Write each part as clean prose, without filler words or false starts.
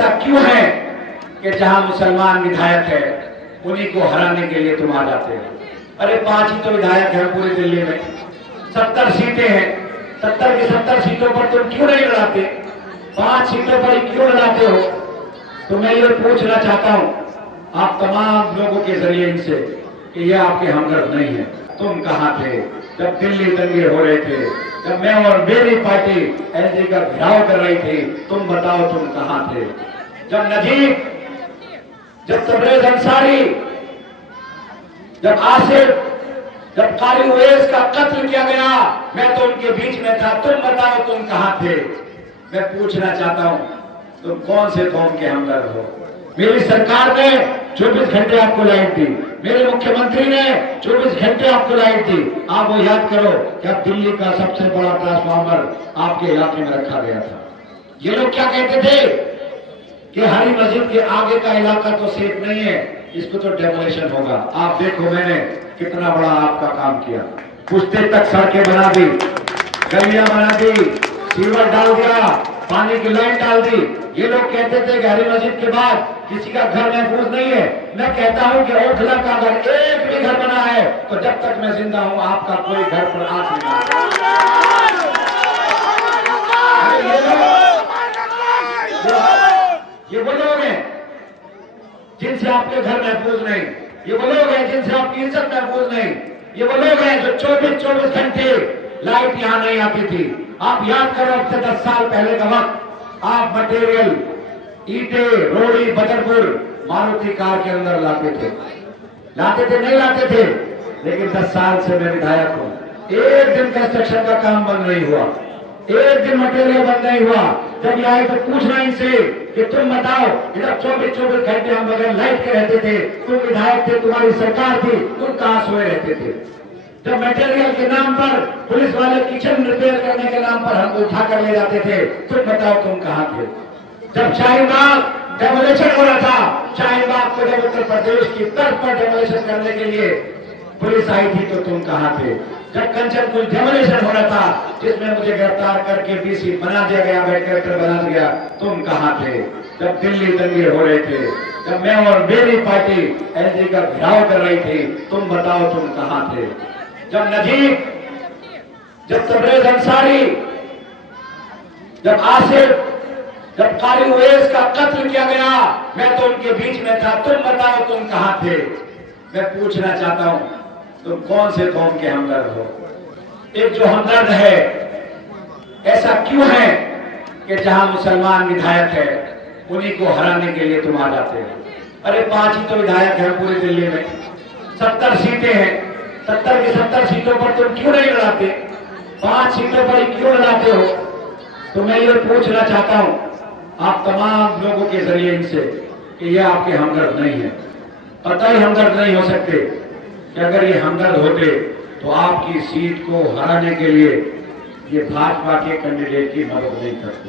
ऐसा क्यों है कि जहां मुसलमान विधायक है उन्हीं को हराने के लिए तुम आ जाते हो? अरे 5 ही तो विधायक हैं पूरी दिल्ली में, 70 सीटें हैं, 70 की 70 सीटों पर तुम क्यों नहीं लड़ाते? 5 सीटों पर ही क्यों लड़ाते हो? तो मैं ये पूछना चाहता हूं आप तमाम लोगों के जरिए इनसे कि ये आपके हमदर्द नहीं है। तुम कहां थे जब दिल्ली दंगे हो रहे थे, जब मैं और मेरी पार्टी एलजी का घेराव कर रही थी? तुम बताओ तुम कहां थे? जब नजीब, जब तबरेज अंसारी, जब आसिफ, जब कारी उवैस का कत्ल किया गया, मैं तो उनके बीच में था। तुम बताओ तुम कहां थे? मैं पूछना चाहता हूं तुम कौन से कौम के हमदर्द हो? मेरी सरकार ने 24 घंटे आपको लाइट दी, मेरे मुख्यमंत्री ने 24 घंटे आपको लाइट दी। आप वो याद करो कि अब दिल्ली का सबसे बड़ा ट्रांसफार्मर आपके इलाके में रखा गया था। ये लोग क्या कहते थे कि हरी मस्जिद के आगे का इलाका तो सेफ नहीं है, इसको तो डेमोलिशन होगा। आप देखो मैंने कितना बड़ा आपका काम किया, पुश्ते तक सड़कें बना दी, गलियां बना दी, सीवर डाल दिया, पानी की लाइन डाल दी। ये लोग कहते थे कि हरी मस्जिद के बाद किसी का घर महफूज नहीं है। मैं कहता हूं कि ओखला का अगर एक भी घर बना है तो जब तक मैं जिंदा हूं आपका कोई घर पर आंच नहीं आएगा। ये वो लोग हैं जिनसे आपके घर महफूज नहीं, ये वो लोग हैं जिनसे आपकी इज्जत महफूज नहीं, ये वो लोग हैं जो 24 घंटे लाइट यहां नहीं आती थी। आप याद करो अब से 10 साल पहले का वक्त, आप मटेरियल ईटे, रोड़ी, बदरपुर मारुति कार के अंदर लाते थे नहीं लाते थे? लेकिन 10 साल से मैं विधायक हूं, एक दिन कंस्ट्रक्शन का काम बंद नहीं हुआ, एक दिन मटेरियल बंद नहीं हुआ। जब ये आए तो पूछना इनसे कि तुम बताओ, इधर 24 घंटे हम बगैर लाइट के रहते थे, तुम विधायक थे, तुम्हारी सरकार थी, तुम कहां सोए रहते थे? जब मटेरियल के नाम पर पुलिस वाले किचन रिपेयर करने के नाम पर हमको उठा कर ले जाते थे, तुम बताओ तुम कहां थे? जब शाहीबाग डेमोलिशन हो रहा था, शाहीबाग को जब उत्तर प्रदेश की तर्ज पर डेमोलिशन करने के लिए पुलिस आई थी तो तुम कहां थे? जब कंचनपुर डेमोलिशन हो रहा था जिसमें मुझे गिरफ्तार करके डीसी बना दिया गया, कलेक्टर बना दिया, तुम कहां थे? जब दिल्ली दंगे हो रहे थे, जब मैं और मेरी पार्टी एलजी का घेराव कर रही थी, तुम बताओ तुम कहां थे? जब नजीब, जब तबरेज अंसारी, जब आसिफ, जब कारी उवैस का कत्ल किया गया, मैं तो उनके बीच में था। तुम बताओ तुम कहां थे? मैं पूछना चाहता हूं तुम कौन से कौम के हमदर्द हो? एक जो हमदर्द है, ऐसा क्यों है कि जहां मुसलमान विधायक है उन्हीं को हराने के लिए तुम आ जाते हो? अरे 5 ही तो विधायक हैं पूरी दिल्ली में, 70 सीटें हैं, 70 की 70 सीटों पर तुम क्यों नहीं लड़ाते? 5 सीटों पर ही क्यों लड़ाते हो? तो मैं ये पूछना चाहता हूं आप तमाम लोगों के जरिए इनसे कि ये आपके हमदर्द नहीं है। पता ही हमदर्द नहीं हो सकते कि अगर ये हमदर्द होते तो आपकी सीट को हराने के लिए ये भाजपा के कैंडिडेट की मदद नहीं करते।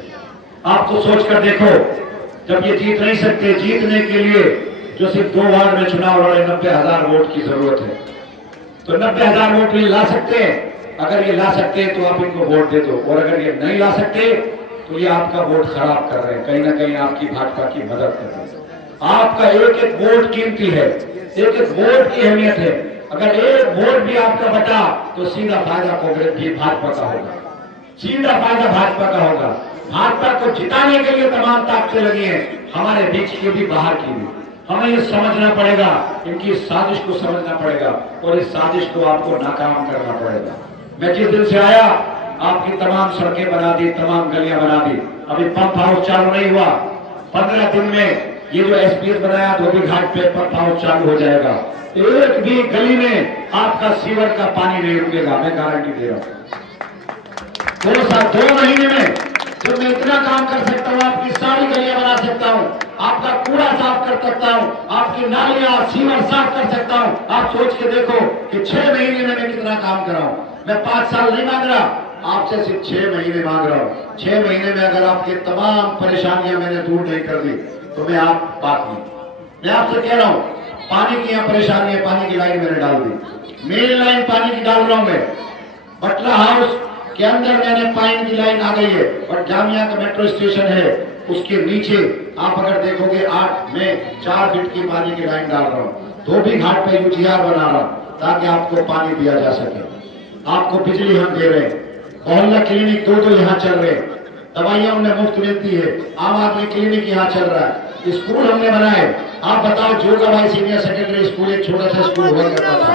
आप तो सोचकर देखो, जब ये जीत नहीं सकते, जीतने के लिए जो सिर्फ 2 वार्ड में चुनाव लड़े 90,000 वोट की जरूरत है, तो 90,000 वोट ये ला सकते हैं। अगर ये ला सकते हैं तो आप इनको वोट दे दो, और अगर ये नहीं ला सकते तो ये आपका वोट खराब कर रहे हैं, कहीं ना कहीं आपकी भाजपा की मदद कर रहे हैं। आपका एक एक वोट कीमती है, एक एक वोट की अहमियत है। अगर एक वोट भी आपका बचा तो सीधा फायदा कांग्रेस भी भाजपा का होगा, सीधा फायदा भाजपा का होगा। भाजपा को जिताने के लिए तमाम ताकतें लगी हैं, हमारे बीच की भी, बाहर की भी। हमें ये समझना पड़ेगा, इनकी साजिश को समझना पड़ेगा, और इस साजिश को आपको नाकाम करना पड़ेगा। मैं जिस दिन से आया आपकी तमाम सड़कें बना दी, तमाम गलियां बना दी। अभी पंप हाउस चालू नहीं हुआ, 15 दिन में ये जो एसपीएस बनाया धोबी घाट पे पंप हाउस चालू हो जाएगा। एक भी गली में आपका सीवर का पानी नहीं रुकेगा, मैं गारंटी दे रहा हूं। 2 महीने में जब मैं इतना काम कर सकता हूँ, आपकी सारी गलियां बना सकता हूँ, आपका कूड़ा साफ कर सकता हूँ, आपकी नालियां सीवर साफ कर सकता हूँ। आप सोच के देखो कि 6 महीने में मैं कितना काम कर रहा हूँ। मैं 5 साल नहीं मांग रहा, आपसे सिर्फ 6 महीने मांग रहा हूँ। 6 महीने में अगर आपकी तमाम परेशानियां मैंने दूर नहीं कर दी तो मैं आप बात नहीं। मैं आपसे कह रहा हूँ, पानी की यहाँ परेशानी है, पानी की लाइन मैंने डाल दी, मेन लाइन पानी की डाल रहा हूँ मैं। बटला हाउस के अंदर मैंने पानी की लाइन आ गई है, और जामिया का मेट्रो स्टेशन है, उसके नीचे आप अगर देखोगे 8 में 4 फीट की पानी की लाइन डाल रहा हूँ, धोबी घाट पे यूजीआर बना रहा हूँ ताकि आपको पानी दिया जा सके। आपको बिजली हम दे रहे हैं, मोहल्ला क्लिनिक 2 यहाँ चल रहे हैं, दवाइयां उन्हें मुफ्त मिलती है, आम आदमी क्लिनिक यहाँ चल रहा है, स्कूल हमने बनाए। आप बताओ, जोगाबाई सीनियर सेकेंडरी स्कूल एक छोटा सा स्कूल हुआ करता था,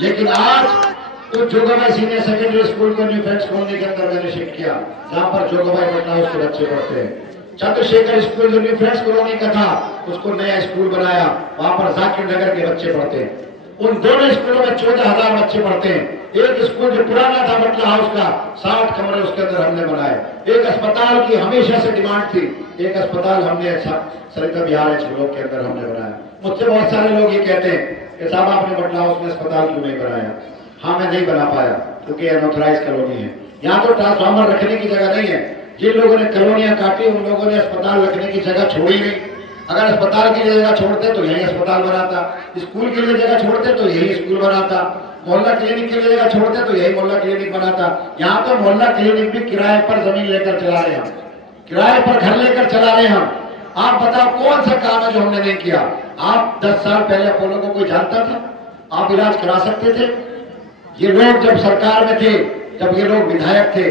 लेकिन आज तो जोगाबाई सीनियर सेकेंडरी स्कूल को न्यू फ्रेंड्स कॉलोनी के अंदर मैंने शिफ्ट किया, जहाँ पर जोगाबाई पटना उसके बच्चे पढ़ते हैं। चंद्रशेखर स्कूल जो न्यू फ्रेंड्स कॉलोनी का था, उसको नया स्कूल बनाया, वहां पर जाकिर नगर के बच्चे पढ़ते हैं। उन दोनों स्कूलों में 14,000 बच्चे पढ़ते हैं। एक स्कूल जो पुराना था बटला हाउस का, 60 कमरे उसके अंदर हमने बनाए। एक अस्पताल की हमेशा से डिमांड थी, एक अस्पताल हमने सरिता बिहार ब्लॉक के अंदर हमने बनाया। मुझसे बहुत सारे लोग ये कहते हैं कि साहब आपने बटला हाउस में अस्पताल क्यों नहीं बनाया? हाँ, मैं नहीं बना पाया क्योंकि अनऑथराइज कॉलोनी है, यहाँ तो ट्रांसफार्मर रखने की जगह नहीं है। जिन लोगों ने कॉलोनियां काटी, उन लोगों ने अस्पताल रखने की जगह छोड़ी नहीं। अगर अस्पताल के लिए जगह छोड़ते तो यही अस्पताल बनाता, स्कूल के लिए जगह छोड़ते तो यही स्कूल बनाता, मोहल्ला क्लिनिक के लिए जगह छोड़ते तो यही मोहल्ला क्लिनिक बनाता। यहाँ तो मोहल्ला क्लिनिक भी किराए पर जमीन लेकर चला रहे हैं, किराए पर घर लेकर चला रहे हैं। आप बताओ कौन सा काम है जो हमने नहीं किया? आप 10 साल पहले अपोलो को कोई जानता था? आप इलाज करा सकते थे? ये लोग जब सरकार में थे, जब ये लोग विधायक थे,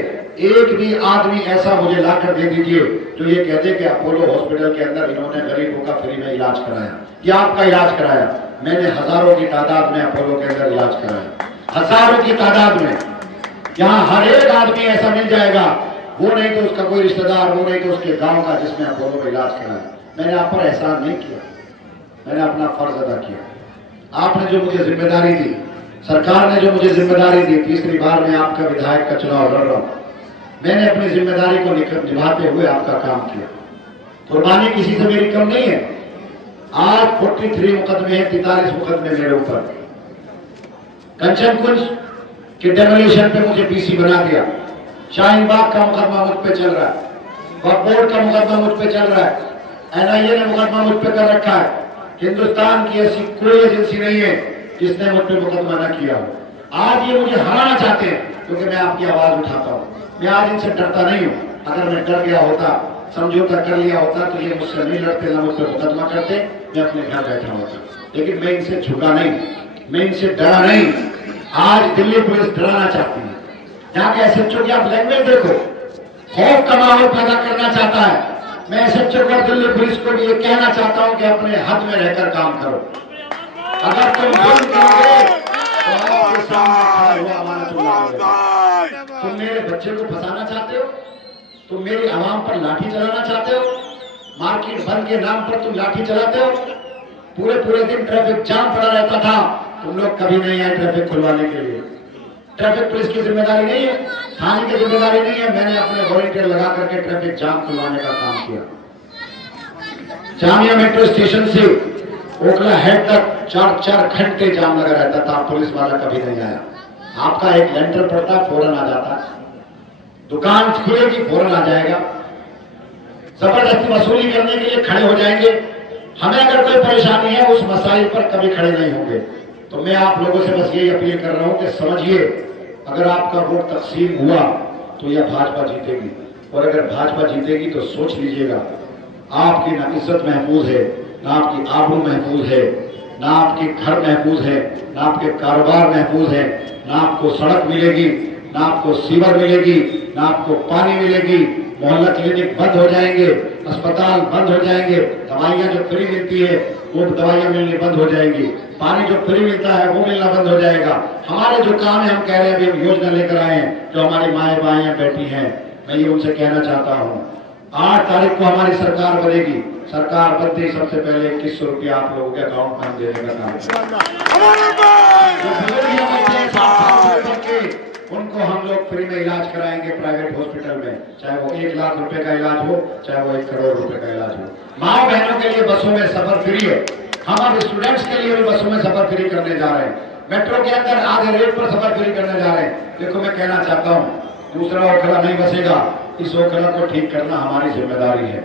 एक भी आदमी ऐसा मुझे लाकर दे दीजिए जो ये कहते कि अपोलो हॉस्पिटल के अंदर इन्होंने गरीबों का फ्री में इलाज कराया या आपका इलाज कराया। मैंने हजारों की तादाद में अपोलो के अंदर इलाज कराया, हजारों की तादाद में। यहाँ हर एक आदमी ऐसा मिल जाएगा, वो नहीं तो उसका कोई रिश्तेदार, वो नहीं तो उसके गांव का, जिसमें अपोलो में इलाज कराया। मैंने आप पर एहसान नहीं किया, मैंने अपना फर्ज अदा किया। आपने जो मुझे जिम्मेदारी दी, सरकार ने जो मुझे जिम्मेदारी दी, तीसरी बार मैं आपका विधायक का चुनाव लड़ रहा हूं, मैंने अपनी जिम्मेदारी को निभाते हुए आपका काम किया। कुर्बानी किसी से मेरी कम नहीं है। आज 43 मुकदमे हैं, 43 मुकदमे मेरे ऊपर। कंचन कुंज के डेमोलिशन पे मुझे पीसी बना दिया, शाहीन बाग का मुकदमा मुझ पे चल रहा है, वक्फ बोर्ड का मुकदमा मुझ पे चल रहा है, NIA ने मुकदमा मुझ पे कर रखा है। हिंदुस्तान की ऐसी कोई एजेंसी नहीं है जिसने मुझ पे मुकदमा न किया हो। आज ये मुझे हराना चाहते हैं क्योंकि मैं आपकी आवाज उठाता हूँ। मैं आज इनसे डरता नहीं हूँ। अगर मैं डर गया होता, समझौता कर लिया होता, तो ये मुझसे नहीं लड़ते, ना मुझ पर मुकदमा करते, मैं अपने घर बैठा होता। लेकिन मैं इनसे झुका नहीं, मैं इनसे डरा नहीं। आज दिल्ली पुलिस डराना चाहती है। यहाँ के SHO की आप लैंग्वेज देखो, खौफ का माहौल पैदा करना चाहता है। मैं SHO को, दिल्ली पुलिस को भी ये कहना चाहता हूँ कि अपने हद में रहकर काम करो। अगर तुम जुल्म करोगे तो आपके सामने खड़ा हुआ अमानतुल्लाह होगा। तुम मेरे बच्चे को फंसाना चाहते हो, तुम मेरी आवाम पर लाठी चलाना चाहते हो, मार्केट बंद के नाम पर तुम लाठी चलाते हो। पूरे दिन ट्रैफिक जाम पड़ा रहता था, तुम लोग कभी नहीं आए ट्रैफिक खुलवाने के लिए। ट्रैफिक पुलिस की जिम्मेदारी नहीं है, थाने की जिम्मेदारी नहीं है। मैंने अपने वॉलंटियर लगा करके ट्रैफिक जाम खुलवाने का काम किया। जामिया मेट्रो स्टेशन से ओखला हेड तक 4 घंटे जाम लगा रहता था, पुलिस वाला कभी नहीं आया। आपका एक लेंटर पड़ता, फौरन आ जाता, दुकान खुलेगी फौरन आ जाएगा, जबरदस्ती वसूली करने के लिए खड़े हो जाएंगे। हमें अगर कोई परेशानी है उस मसाइल पर कभी खड़े नहीं होंगे। तो मैं आप लोगों से बस यही अपील कर रहा हूं कि समझिए, अगर आपका वोट तकसीम हुआ तो यह भाजपा जीतेगी, और अगर भाजपा जीतेगी तो सोच लीजिएगा, आपकी ना इज्जत महफूज है, ना आपकी आबरू महफूज है, ना आपके घर महफूज है, ना आपके कारोबार महफूज है, ना आपको सड़क मिलेगी, ना आपको सीवर मिलेगी, ना आपको पानी मिलेगी। मोहल्ला क्लिनिक बंद हो जाएंगे, अस्पताल बंद हो जाएंगे, दवाइयां जो फ्री मिलती है वो दवाइयां मिलनी बंद हो जाएंगी, पानी जो फ्री मिलता है वो मिलना बंद हो जाएगा। हमारे जो काम है, हम कह रहे हैं अभी हम योजना लेकर आए हैं, जो हमारी माएँ बाएँ बैठी हैं, मैं ये उनसे कहना चाहता हूँ, 8 तारीख को हमारी सरकार बनेगी। सरकार बनते ही सबसे पहले 2100 रुपया आप लोगों के अकाउंट में हम देने का काम उनको हम लोग फ्री में इलाज कराएंगे प्राइवेट हॉस्पिटल में, चाहे वो 1 लाख रुपए का इलाज हो, चाहे वो 1 करोड़ रुपए का इलाज हो। माँ बहनों के लिए बसों में सफर फ्री है। हम अब स्टूडेंट्स के लिए भी बसों में सफर फ्री करने जा रहे हैं। मेट्रो के अंदर आधे रेट पर सफर फ्री करने जा रहे हैं। देखो, मैं कहना चाहता हूँ, दूसरा ओखला नहीं बसेगा, इस ओखला को ठीक करना हमारी जिम्मेदारी है।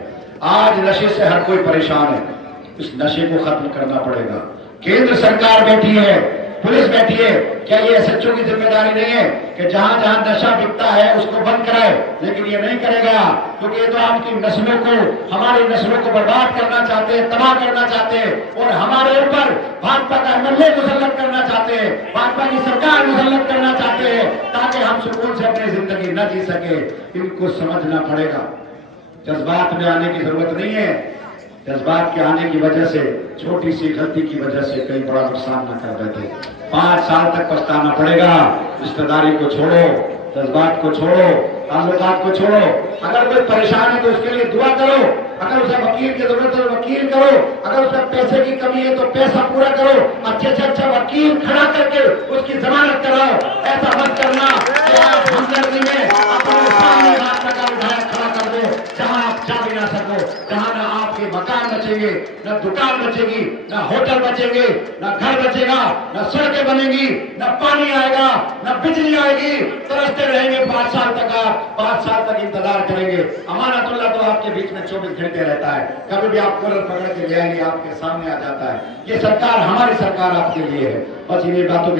आज नशे से हर कोई परेशान है, इस नशे को खत्म करना पड़ेगा। केंद्र सरकार बैठी है, पुलिस बैठी है। क्या ये एसएचओ की जिम्मेदारी नहीं है कि जहां जहां नशा बिकता है उसको बंद कराए? लेकिन ये नहीं करेगा, क्योंकि ये तो आपकी नस्लों को, हमारी नस्लों को बर्बाद करना चाहते हैं, तबाह करना चाहते हैं, और हमारे ऊपर भाजपा का एमएलए मुसल्लत करना चाहते हैं, भाजपा की सरकार मुसल्लत करना चाहते हैं, ताकि हम सुकून से अपनी जिंदगी न जी सके। इनको समझना पड़ेगा। जज्बात में आने की जरूरत नहीं है। जज्बात के आने की वजह से, छोटी सी गलती की वजह से कई बड़ा नुकसान न कर बैठे। 5 साल तक पछताना पड़ेगा। रिश्तेदारी को छोड़ो, जज्बात को छोड़ो, ताल्लुकात को छोड़ो। अगर कोई परेशान है तो उसके लिए दुआ करो। अगर उसे वकील की जरूरत है तो वकील करो। अगर उसका पैसे की कमी है तो पैसा पूरा करो। अच्छे से अच्छा वकील खड़ा करके उसकी जमानत कराओ। ऐसा मत करना कि आप हमदर्दी में अपने सामने हाथ लगा विधायक खड़ा कर दो, जहां आप जा भी ना सको, जहां ना आपके मकान बचेंगे, न दुकान बचेगी, न होटल बचेंगे, न घर बचेगा, न सड़कें बनेगी, न पानी आएगा, न बिजली आएगी। तरसते रहेंगे 5 साल तक। आप 5 साल तक इंतजार करेंगे। अमानतुल्लाह तो आपके बीच में 24 घंटे रहता है। कभी भी आप कॉलर पकड़ के ले आएंगे, आपके सामने आ जाता है। ये सरकार हमारी सरकार आपके लिए है। बस इन्हीं बातों के